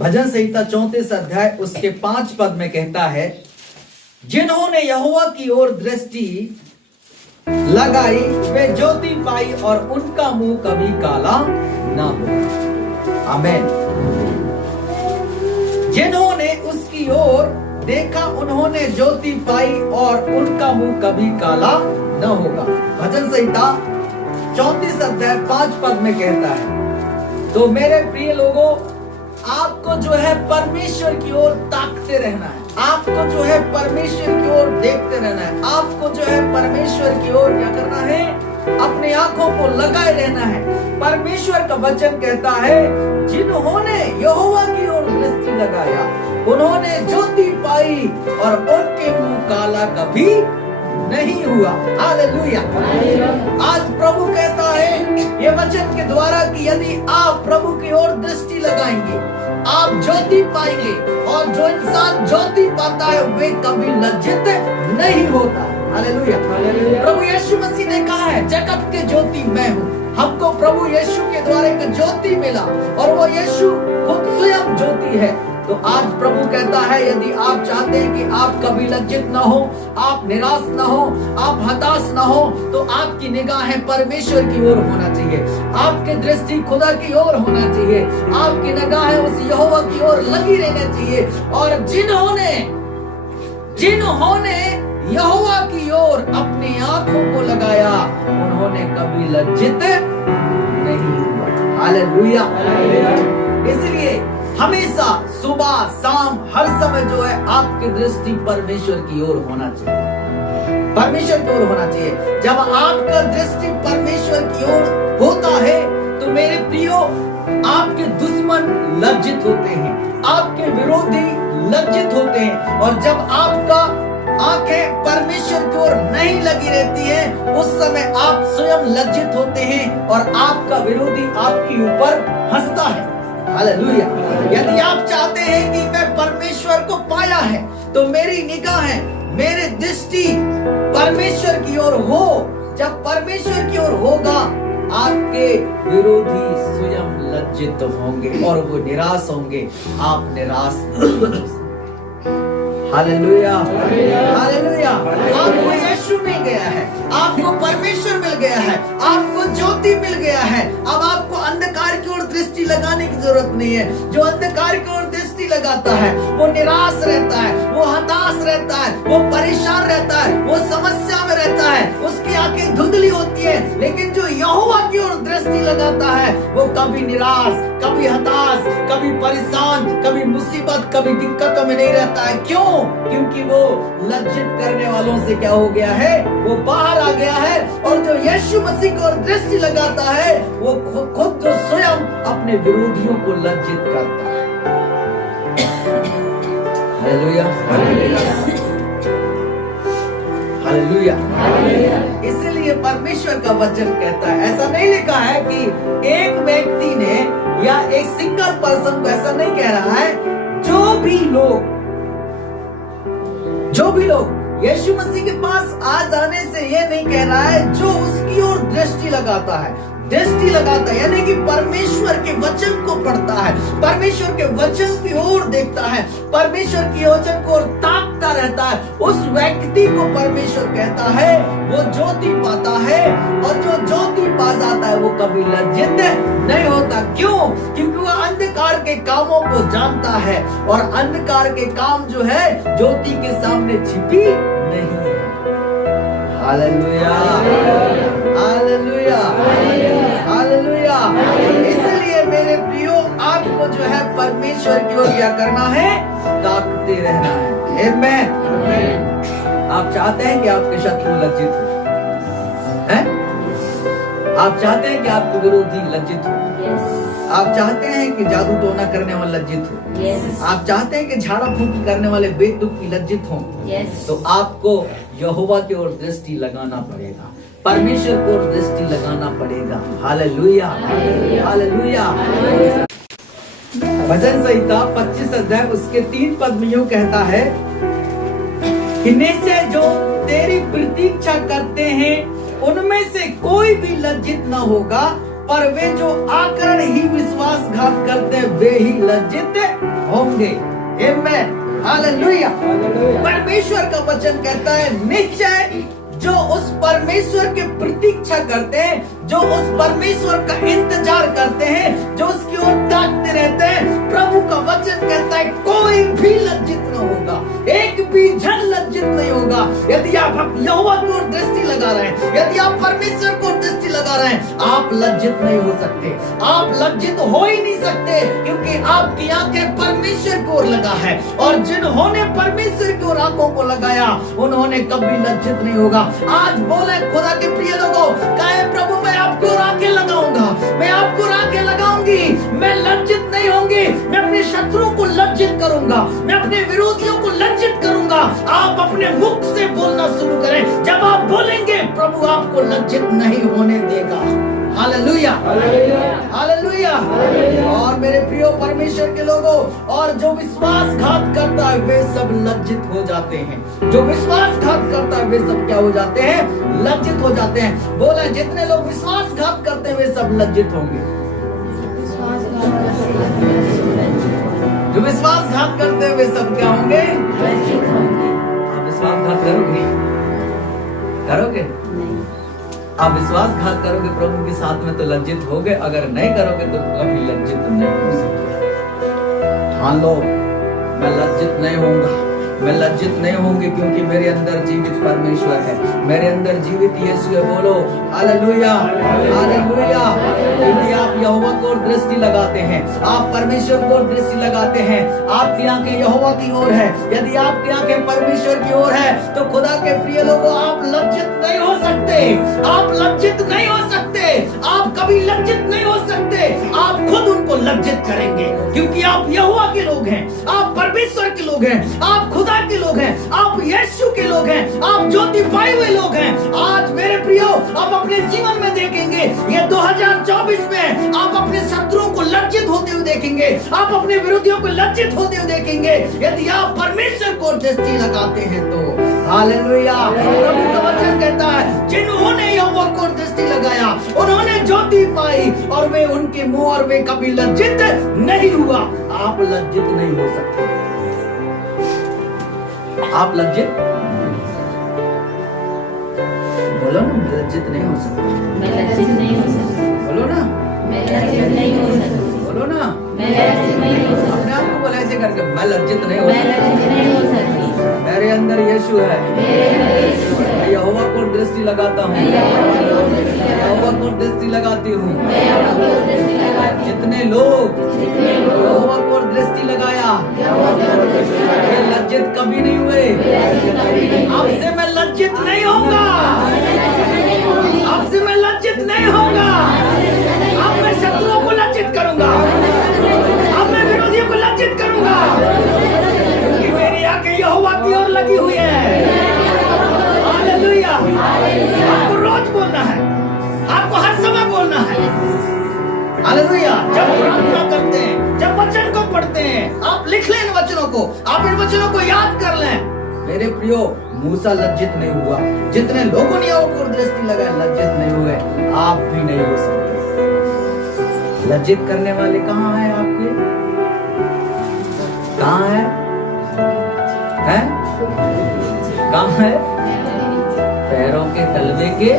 भजन संहिता 34 अध्याय उसके 5 पद में कहता है, जिन्होंने यहोवा की ओर दृष्टि लगाई वे ज्योति पाई और उनका मुंह कभी काला ना होगा। आमीन। जिन्होंने उसकी ओर देखा उन्होंने ज्योति पाई और उनका मुंह कभी काला न होगा। भजन संहिता 34 अध्याय 5 पद में कहता है, तो मेरे प्रिय लोगों, आपको जो है परमेश्वर की ओर ताकते रहना है, आपको जो है परमेश्वर की ओर देखते रहना है, आपको जो है परमेश्वर की ओर क्या करना है, अपनी आंखों को लगाए रहना है। परमेश्वर का वचन कहता है, जिन्होंने यहोवा की ओर दृष्टि लगाया उन्होंने ज्योति पाई और उनके मुंह काला कभी नहीं हुआ। हालेलुया। आज प्रभु कहता है ये वचन के द्वारा कि यदि आप प्रभु की ओर दृष्टि लगाएंगे आप ज्योति पाएंगे, और जो इंसान ज्योति पाता है वे कभी लज्जित नहीं होता। हालेलुया। प्रभु यीशु मसीह ने कहा है, जगत के ज्योति मैं हूँ। हमको प्रभु यीशु के द्वारा एक ज्योति मिला और वो यीशु खुद स्वयं ज्योति है। तो आज प्रभु कहता है, यदि आप चाहते हैं कि आप कभी लज्जित ना हो, आप निराश ना हो, आप हताश ना हो, तो आपकी निगाहें परमेश्वर की ओर होना चाहिए, आपकी दृष्टि खुदा की ओर होना चाहिए, आपकी निगाहें उस यहोवा की ओर लगी रहनी चाहिए। और जिन्होंने यहोवा की ओर अपनी आंखों को लगाया उन्होंने कभी लज्जित नहीं हुआ। हालेलुया। इसलिए हमेशा सुबह शाम हर समय जो है आपकी दृष्टि परमेश्वर की ओर होना चाहिए, परमेश्वर की ओर होना चाहिए। जब आपका दृष्टि परमेश्वर की ओर होता है तो मेरे प्रियो, आपके दुश्मन लज्जित होते हैं, आपके विरोधी लज्जित होते हैं। और जब आपका आंखें परमेश्वर की ओर नहीं लगी रहती हैं, उस समय आप स्वयं लज्जित होते हैं और आपका विरोधी आपके ऊपर हंसता है। हालेलुया। यदि आप चाहते हैं कि मैं परमेश्वर को पाया है तो मेरी निगाहें, मेरी दृष्टि परमेश्वर की ओर हो। जब परमेश्वर की ओर होगा आपके विरोधी स्वयं लज्जित होंगे और वो निराश होंगे, आप निराश नहीं हो सकते। हालेलुया। हालेलुया। आपको यीशु मिल गया है, आपको परमेश्वर मिल गया है, आपको ज्योति मिल गया है। अब आपको अंधकार की ओर दृष्टि लगाने की जरूरत नहीं है। जो अंधकार की ओर दृष्टि लगाता है वो निराश रहता है, वो हताश रहता है, वो परेशान रहता है, वो समस्या में रहता है, उसकी आंखें धुंधली होती है। लेकिन जो यहोवा की ओर दृष्टि लगाता है वो कभी निराश, कभी हताश, कभी परेशान, कभी मुसीबत, कभी दिक्कतों में नहीं रहता है। क्यों? क्योंकि वो लज्जित करने वालों से क्या हो गया है, वो बाहर आ गया है। और जो यीशु मसीह की ओर दृष्टि लगाता है वो खुद जो स्वयं अपने विरोधियों को लज्जित करता है। हालेलुया। हालेलुया। इसलिए परमेश्वर का वचन कहता है, ऐसा नहीं लिखा है कि एक व्यक्ति ने या एक सिंगल पर्सन को, ऐसा नहीं कह रहा है, जो भी लोग यीशु मसीह के पास आ जाने से ये नहीं कह रहा है, जो उसकी ओर दृष्टि लगाता है, यानी कि परमेश्वर के वचन को पढ़ता है, परमेश्वर के वचन की ओर देखता है, परमेश्वर के वचन को ताकता रहता है, उस व्यक्ति को परमेश्वर कहता है वो ज्योति पाता है। और जो ज्योति पा जाता है वो कभी लज्जित नहीं होता। क्यों? क्योंकि वो अंधकार के कामों को जानता है और अंधकार के काम जो है ज्योति के सामने छिपी नहीं है। हालेलुया। हालेलुया। हालेलुया। इसलिए मेरे प्रियो, आपको जो है परमेश्वर की ओर क्या करना है, ताकते रहना है। आमीन। आप चाहते हैं कि आपके शत्रु लज्जित हो, हैं? आप चाहते हैं कि आपके विरोधी लज्जित हो, आप चाहते हैं कि जादू टोना करने वाले लज्जित हो, आप चाहते हैं कि झाड़ा फूकी करने वाले बेतुकी लज्जित हो, तो आपको यहोवा की ओर दृष्टि लगाना पड़ेगा, परमेश्वर की ओर दृष्टि लगाना पड़ेगा। हालेलुया। हालेलुया। भजन संहिता 25 अध्याय उसके 3 पद में यूं कहता है कि निश्चय जो तेरी प्रतीक्षा करते हैं उनमें से कोई भी लज्जित न होगा, पर वे जो आकरण ही विश्वासघात करते हैं वे ही लज्जित होंगे। आमेन, हालेलुया। परमेश्वर का वचन कहता है निश्चय जो उस परमेश्वर की प्रतीक्षा करते हैं, जो उस परमेश्वर का इंतजार करते हैं, जो उसकी ओर ताकते रहते हैं, प्रभु का वचन कहता है कोई भी लज्जित न होगा, एक भी जन लज्जित नहीं होगा। यदि आप यहोवा की ओर दृष्टि लगा रहे हैं, यदि आप परमेश्वर को दृष्टि लगा रहे हैं, आप लज्जित नहीं हो सकते, आप लज्जित हो ही नहीं सकते, क्योंकि आपकी आंखें परमेश्वर की ओर लगा है। और जिन्होंने परमेश्वर की ओर आंखों को लगाया उन्होंने कभी लज्जित नहीं होगा। आज बोले खुदा के प्रिय लोगों, कहे प्रभु मैं आपको आंखें लगाऊंगा, मैं आपको आंखें लगाऊंगी, मैं लज्जित नहीं होंगी, मैं अपने शत्रुओं को लज्जित करूंगा, मैं अपने विरोधियों को लज्जित करूंगा। आप अपने मुख से बोलना शुरू करें, जब आप बोलेंगे प्रभु आपको लज्जित नहीं होने देगा। Hallelujah, hallelujah. और मेरे प्रियो परमेश्वर के लोगों, और जो विश्वासघात करता है वे सब लज्जित हो जाते हैं। जो विश्वासघात करता है वे सब क्या हो जाते हैं? लज्जित हो जाते हैं। बोले जितने लोग विश्वासघात करते हैं वे सब लज्जित होंगे। जो विश्वासघात करते हैं वे सब क्या होंगे? आप विश्वासघात करोगे? करोगे? आप विश्वासघात करोगे प्रभु के साथ में तो लज्जित होगे, अगर नहीं करोगे तो कभी लज्जित नहीं हो सकते। ठान लो मैं लज्जित नहीं होऊंगा, मैं लज्जित नहीं होंगी, क्योंकि मेरे अंदर जीवित परमेश्वर है, मेरे अंदर जीवित यीशु है। बोलो हालेलुया, हालेलुया। यदि आप यहोवा को दृष्टि लगाते हैं, आप परमेश्वर को दृष्टि लगाते हैं, आपकी आंखें यहोवा की ओर है, यदि आपकी आंखें परमेश्वर की ओर है, तो खुदा के प्रिय लोगों आप लज्जित नहीं हो सकते, आप लज्जित नहीं हो सकते, आप कभी लज्जित नहीं हो सकते। आप खुद उनको लज्जित करेंगे, क्योंकि आप यहोवा के लोग हैं, आप परमेश्वर के लोग हैं, आप खुदा के लोग हैं, आप यीशु के लोग हैं, आप ज्योति पाए हुए लोग हैं। आज मेरे प्रियो आप अपने जीवन में देखेंगे, ये 2024 में आप अपने शत्रुओं को लज्जित होते हुए देखेंगे, आप अपने विरोधियों को लज्जित होते हुए देखेंगे, यदि आप परमेश्वर को दृष्टि लगाते हैं तो। हालेलुया। प्रभु का वचन कहता है जिन्होंने यहोवा को दृष्टि लगाया उन्होंने ज्योति पाई, और वे उनके मुंह और वे कभी लज्जित नहीं हुआ। आप लज्जित नहीं हो सकते, आप लज्जित बोलो ना, मैं लज्जित नहीं हो सकती, मैं लज्जित नहीं हो सकती, बोलो ना, मैं लज्जित नहीं हो सकती, बोलो ना, मैं लज्जित नहीं हो सकती, अपने आप को बोले ऐसे करके, मैं लज्जित नहीं हो मैं सकती, लज्जित नहीं हो सकती, मेरे अंदर यीशु है, मेरे अंदर यीशु है, मैं यहोवा को दृष्टि लगाता हूँ, मैं यहोवा को दृष्टि लगाती हूँ। मैं यहोवा को दृष्टि लगाती हूँ। जितने लोग यहोवा को दृष्टि लगाया वे लज्जित कभी नहीं हुए। अब से मैं लज्जित नहीं होऊंगा, अब से मैं लज्जित नहीं होऊंगा, अब मैं शत्रुओं को लज्जित करूंगा, अब मैं विरोधियों को लज्जित करूंगा, क्योंकि मेरी आंखें यहोवा की ओर लगी हुई है। हालेलुया। आपको रोज बोलना है, आपको हर समय बोलना है। हालेलुया। जब प्रार्थना करते हैं, जब वचन को पढ़ते हैं, आप लिख लें इन वचनों को, आप इन वचनों को याद कर लें। मेरे प्रियो मूसा लज्जित नहीं हुआ, जितने लोगों ने और दृष्टि लगाए लज्जित नहीं हुए, आप भी नहीं हो सकते। लज्जित करने वाले कहाँ हैं आपके? कहाँ है? हैं? कहाँ है? पैरों के तलवे के